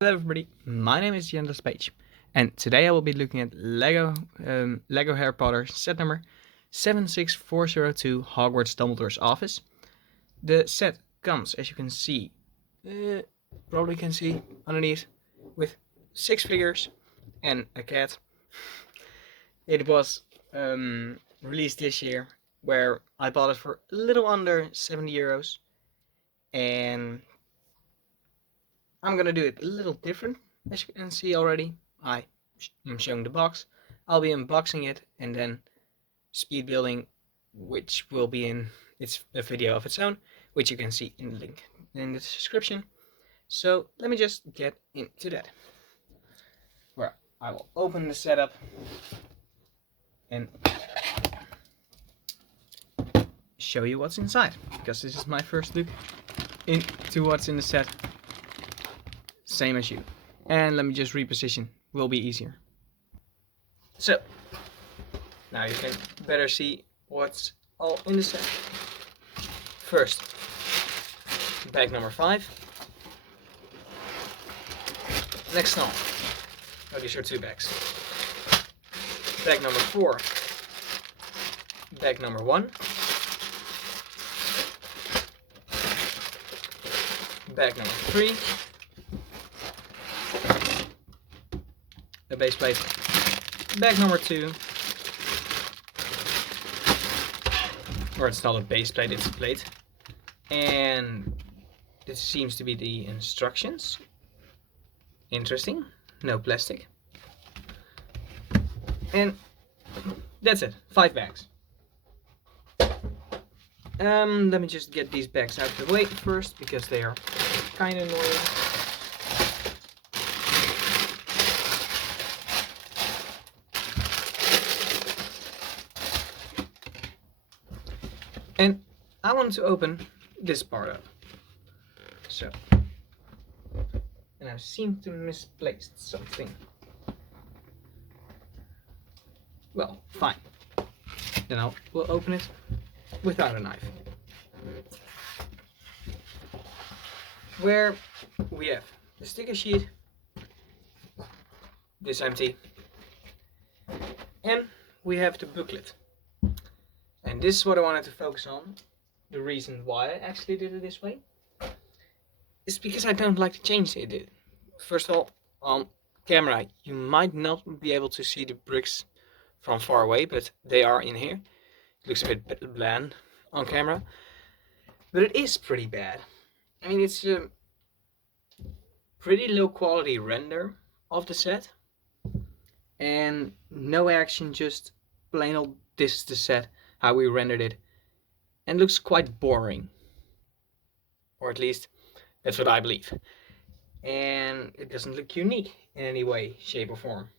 Hello everybody, my name is Jendels Page, and today I will be looking at Lego Harry Potter set number 76402 Hogwarts Dumbledore's Office. The set comes, as you can see, probably can see underneath, with 6 figures and a cat. It was released this year, where I bought it for a little under 70 euros, and I'm gonna do it a little different, as you can see already. I am showing the box. I'll be unboxing it and then speed building, which will be in a video of its own, which you can see in the link in the description. So let me just get into that. Where I will open the setup and show you what's inside, because this is my first look into what's in the set. Same as you. And let me just reposition, will be easier. So, now you can better see what's all in the set. First, bag number 5. Next on, oh, these are 2 bags. Bag number 4. Bag number 1. Bag number 3. The base plate. Bag number 2. Or it's not a base plate, it's a plate. And this seems to be the instructions. Interesting. No plastic. And that's it. 5 bags. Let me just get these bags out of the way first, because they are kind of annoying. And I want to open this part up. So, and I seem to misplaced something. Well, fine. Then we'll open it without a knife. Where we have the sticker sheet, this empty, and we have the booklet. And this is what I wanted to focus on. The reason why I actually did it this way is because I don't like the change they did. First of all, on camera you might not be able to see the bricks from far away, but they are in here. It looks a bit bland on camera, but it is pretty bad. I mean, it's a pretty low quality render of the set, and no action, just plain old this is the set, how we rendered it, and looks quite boring, or at least that's what I believe. And it doesn't look unique in any way, shape or form.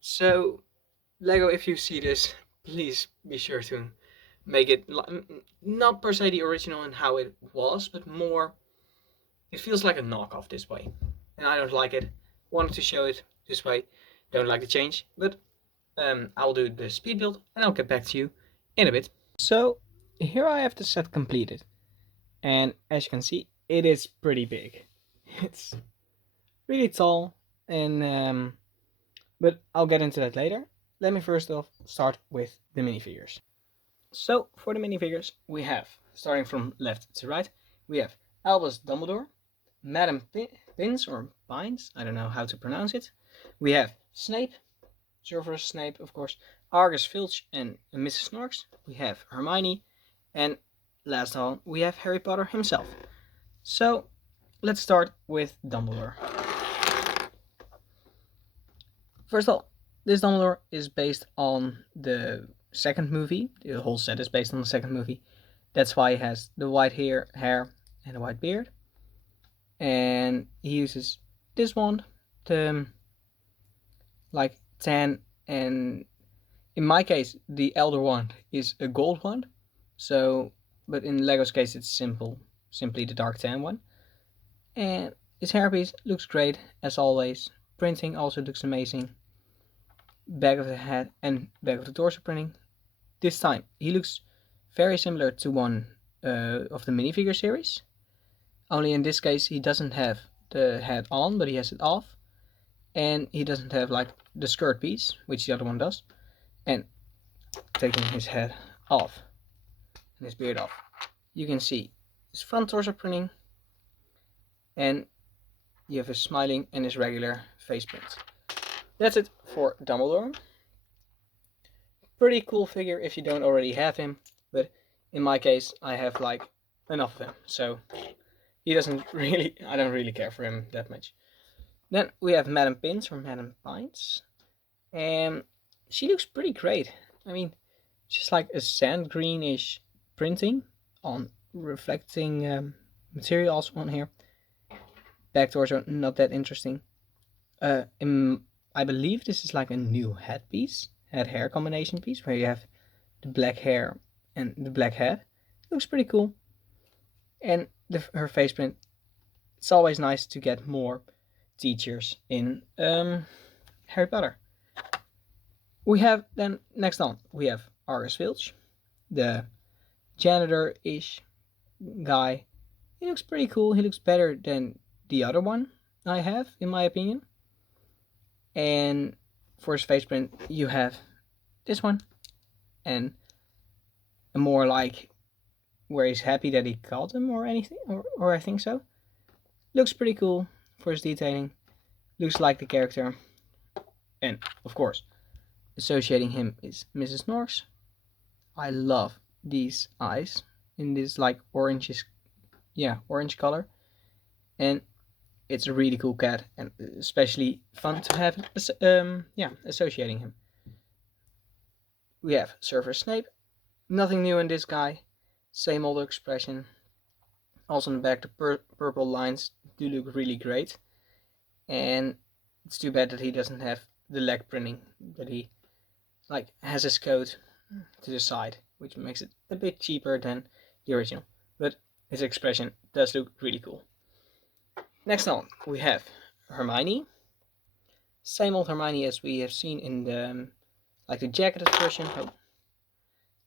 So Lego, if you see this, please be sure to make it not per se the original in how it was, but more, it feels like a knockoff this way, and I don't like it. Wanted to show it this way, don't like the change, but I'll do the speed build and I'll get back to you in a bit. So here I have the set completed, and as you can see, it is pretty big. It's really tall, and but I'll get into that later. Let me first off start with the minifigures. So for the minifigures, we have, starting from left to right, we have Albus Dumbledore, Madame Pins or Pines, I don't know how to pronounce it. We have Snape, Severus Snape, of course, Argus Filch and Mrs. Snorks. We have Hermione, and last of all, we have Harry Potter himself. So let's start with Dumbledore. First of all, this Dumbledore is based on the second movie. The whole set is based on the second movie. That's why he has the white hair and a white beard. And he uses this wand, the like tan, and in my case the elder wand is a gold wand. So, but in Lego's case it's simply the dark tan one. And his hairpiece looks great as always. Printing also looks amazing. Back of the head and back of the torso printing. This time he looks very similar to one of the minifigure series. Only in this case he doesn't have the hat on, but he has it off. And he doesn't have like the skirt piece, which the other one does. And taking his head off and his beard off, you can see his front torso printing, and you have his smiling and his regular face print. That's it for Dumbledore. Pretty cool figure if you don't already have him, but in my case I have like enough of him, so he doesn't really, I don't really care for him that much. Then we have Madame Pins from Madame Pines, and she looks pretty great. I mean, just like a sand greenish printing on reflecting material also on here. Back torso, not that interesting. I believe this is like a new headpiece, head hair combination piece, where you have the black hair and the black head. Looks pretty cool. And her face print, it's always nice to get more teachers in Harry Potter. We have then, next on, we have Argus Filch, the janitor-ish guy. He looks pretty cool. He looks better than the other one I have, in my opinion. And for his face print, you have this one, and a more like where he's happy that he called him or anything, or I think so. Looks pretty cool for his detailing. Looks like the character. And of course, associating him is Mrs. Norris. I love these eyes in this like orange color, and it's a really cool cat, and especially fun to have associating him. We have Severus Snape. Nothing new in this guy. Same old expression. Also in the back, the purple lines do look really great. And it's too bad that he doesn't have the leg printing, that he like has his coat to the side, which makes it a bit cheaper than the original. But his expression does look really cool. Next on, we have Hermione. Same old Hermione as we have seen in the like the jacketed version,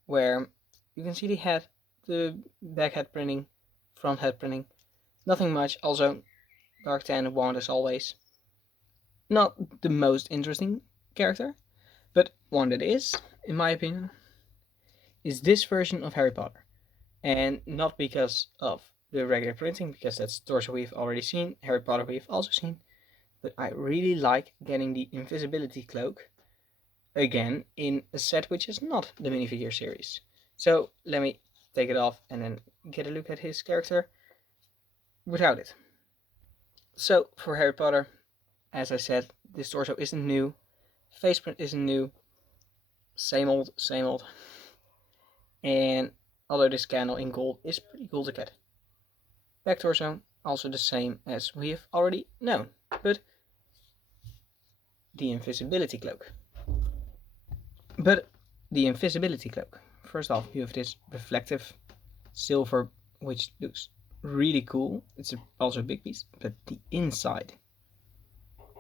where you can see the head, the back head printing, front head printing. Nothing much. Also, dark tan wand as always. Not the most interesting character, but one that is, in my opinion, is this version of Harry Potter. And not because of the regular printing, because that's torso we've already seen, Harry Potter we've also seen, but I really like getting the invisibility cloak again in a set which is not the minifigure series. So let me take it off and then get a look at his character without it. So for Harry Potter, as I said, this torso isn't new, face print isn't new, same old. And although this candle in gold is pretty cool to get. Back torso, also the same as we have already known, but the invisibility cloak. First off, you have this reflective silver, which looks really cool. It's also a big piece, but the inside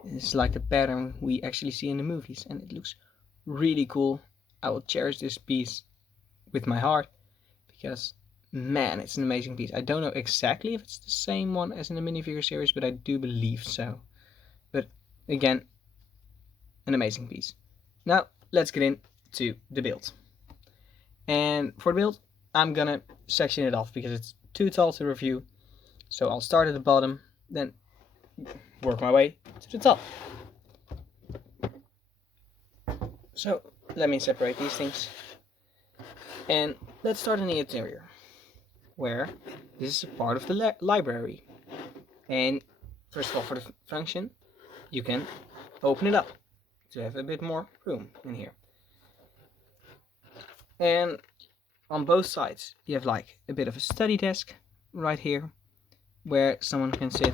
is like the pattern we actually see in the movies, and it looks really cool. I will cherish this piece with my heart, because man, it's an amazing piece. I don't know exactly if it's the same one as in the minifigure series, but I do believe so. But again, an amazing piece. Now let's get into the build. And for the build, I'm gonna section it off because it's too tall to review. So I'll start at the bottom, then work my way to the top. So let me separate these things. And let's start in the interior, where this is a part of the library. And first of all, for the function, you can open it up to have a bit more room in here. And on both sides, you have like a bit of a study desk right here, where someone can sit.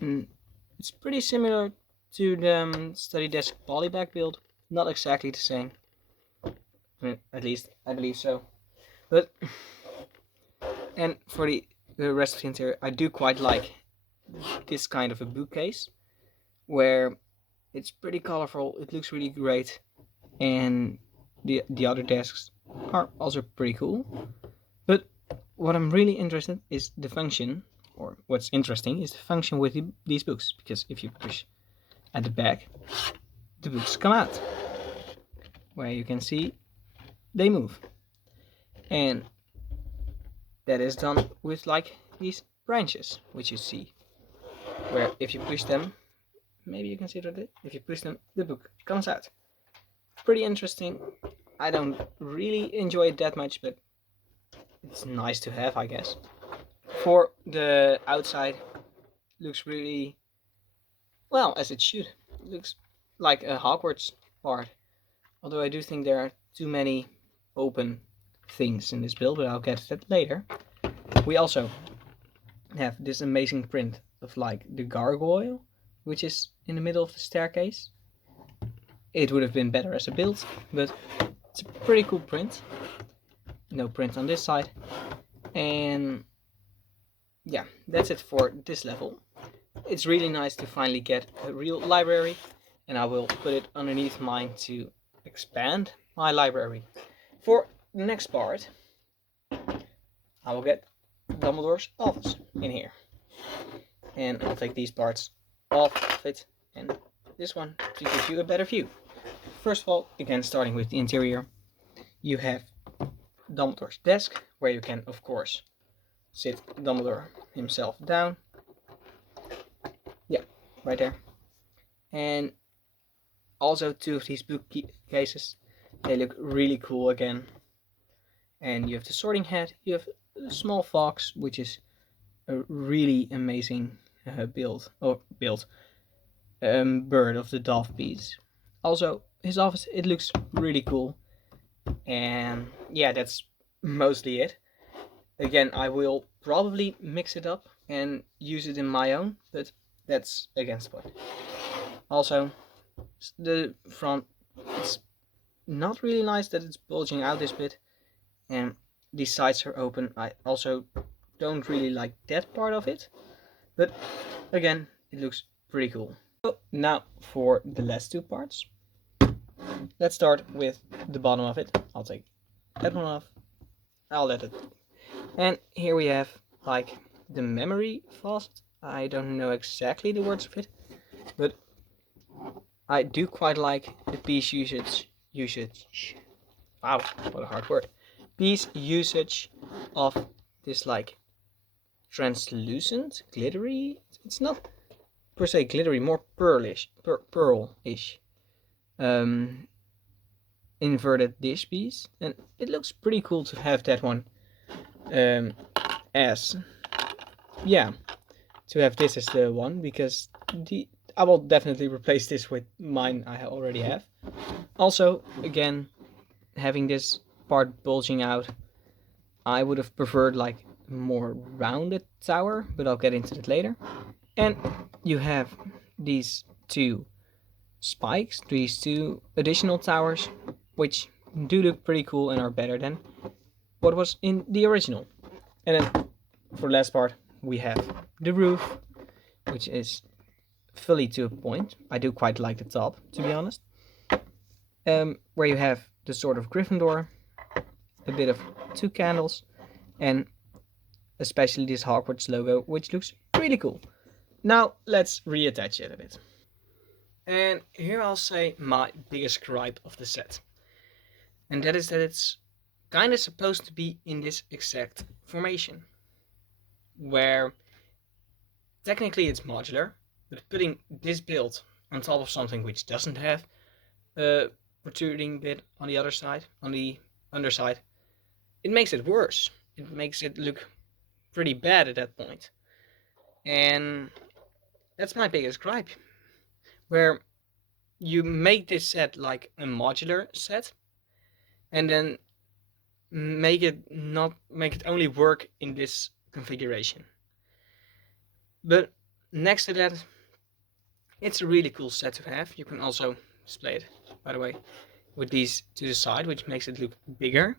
And it's pretty similar to the study desk polybag build, not exactly the same. I mean, at least I believe so. But and for the rest of the interior, I do quite like this kind of a bookcase, where it's pretty colorful. It looks really great, and the other desks are also pretty cool. But what I'm really interested in is the function or what's interesting, is the function with these books. Because if you push at the back, the books come out, where you can see they move. And that is done with like these branches, which you see, where if you push them, maybe you can see that if you push them, the book comes out. Pretty interesting. I don't really enjoy it that much, but it's nice to have, I guess. For the outside, looks really well, as it should. It looks like a Hogwarts part. Although I do think there are too many open things in this build, but I'll get to that later. We also have this amazing print of like the gargoyle, which is in the middle of the staircase. It would have been better as a build, but it's a pretty cool print. No print on this side. And yeah, that's it for this level. It's really nice to finally get a real library, and I will put it underneath mine to expand my library. For the next part, I will get Dumbledore's office in here. And I'll take these parts off of it and this one to give you a better view. First of all, again starting with the interior, you have Dumbledore's desk, where you can of course sit Dumbledore himself down. Yeah, right there. And also two of these bookcases. They look really cool again. And you have the sorting hat, you have a small fox, which is a really amazing bird of the dove piece. Also, his office, it looks really cool. And yeah, that's mostly it. Again, I will probably mix it up and use it in my own, but that's against the point. Also, the front, it's not really nice that it's bulging out this bit, and these sides are open. I also don't really like that part of it, but again, it looks pretty cool. So now for the last two parts. Let's start with the bottom of it. I'll take that one off. I'll let it. And here we have like the memory faucet. I don't know exactly the words of it, but I do quite like the piece usage. Wow, what a hard word. Piece usage of this like translucent, glittery. It's not per se glittery, more pearl-ish. Inverted dish piece, and it looks pretty cool to have that one as to have this as the one, because I will definitely replace this with mine I already have. Also, again, having this part bulging out, I would have preferred like a more rounded tower, but I'll get into that later. And you have these two spikes, these two additional towers, which do look pretty cool and are better than what was in the original. And then for the last part, we have the roof, which is fully to a point. I do quite like the top, to be honest. Where you have the sort of Gryffindor, a bit of two candles, and especially this Hogwarts logo, which looks really cool. Now let's reattach it a bit. And here I'll say my biggest gripe of the set. And that is that it's kind of supposed to be in this exact formation, where technically it's modular, but putting this build on top of something which doesn't have a protruding bit on the other side, on the underside, it makes it worse. It makes it look pretty bad at that point. And that's my biggest gripe, where you make this set like a modular set, and then make it only work in this configuration. But next to that, it's a really cool set to have. You can also display it, by the way, with these to the side, which makes it look bigger.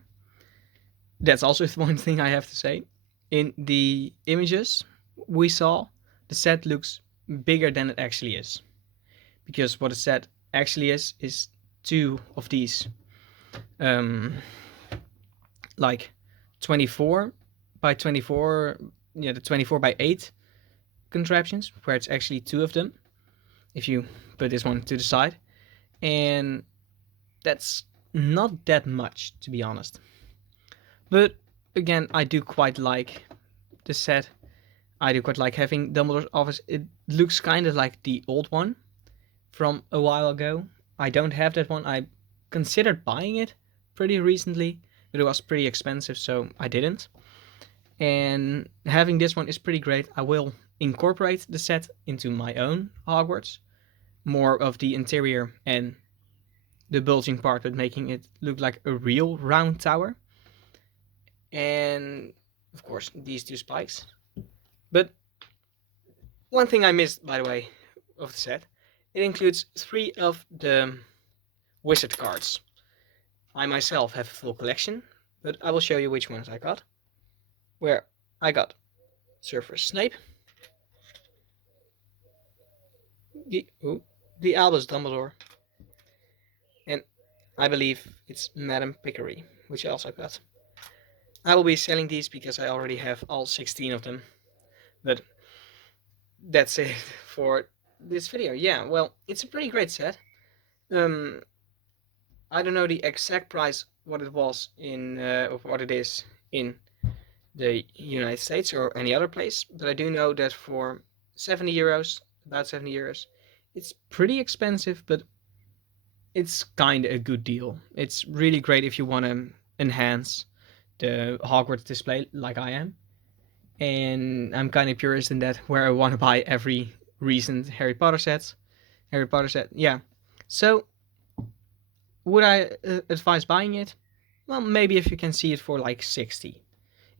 That's also one thing I have to say. In the images we saw, the set looks bigger than it actually is. Because what the set actually is two of these like 24 by 24 the 24x8 contraptions, where it's actually 2 of them, if you put this one to the side. And that's not that much, to be honest. But again, I do quite like the set. I do quite like having Dumbledore's office. It looks kind of like the old one from a while ago. I don't have that one. I considered buying it pretty recently, but it was pretty expensive, so I didn't. And having this one is pretty great. I will incorporate the set into my own Hogwarts. More of the interior and the bulging part, but making it look like a real round tower. And of course, these 2 spikes. But one thing I missed, by the way, of the set, it includes 3 of the wizard cards. I myself have a full collection, but I will show you which ones I got. Where I got Severus Snape, the Albus Dumbledore, and I believe it's Madame Pickery, which I also got. I will be selling these because I already have all 16 of them. But that's it for this video. Yeah, well, it's a pretty great set. I don't know the exact price, what it was in, of what it is in the United States or any other place, but I do know that for 70 euros, about 70 euros, it's pretty expensive, but it's kind of a good deal. It's really great if you want to enhance the Hogwarts display like I am. And I'm kind of purist in that, where I want to buy every recent Harry Potter set, yeah. So, would I advise buying it? Well, maybe if you can see it for like 60.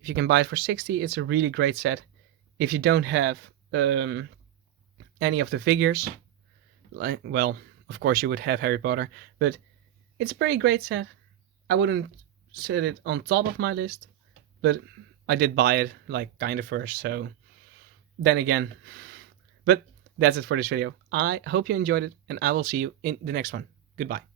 If you can buy it for 60, it's a really great set. If you don't have any of the figures, well, of course you would have Harry Potter, but it's a pretty great set. I wouldn't set it on top of my list, but I did buy it like kind of first, so then again. But that's it for this video. I hope you enjoyed it, and I will see you in the next one. Goodbye.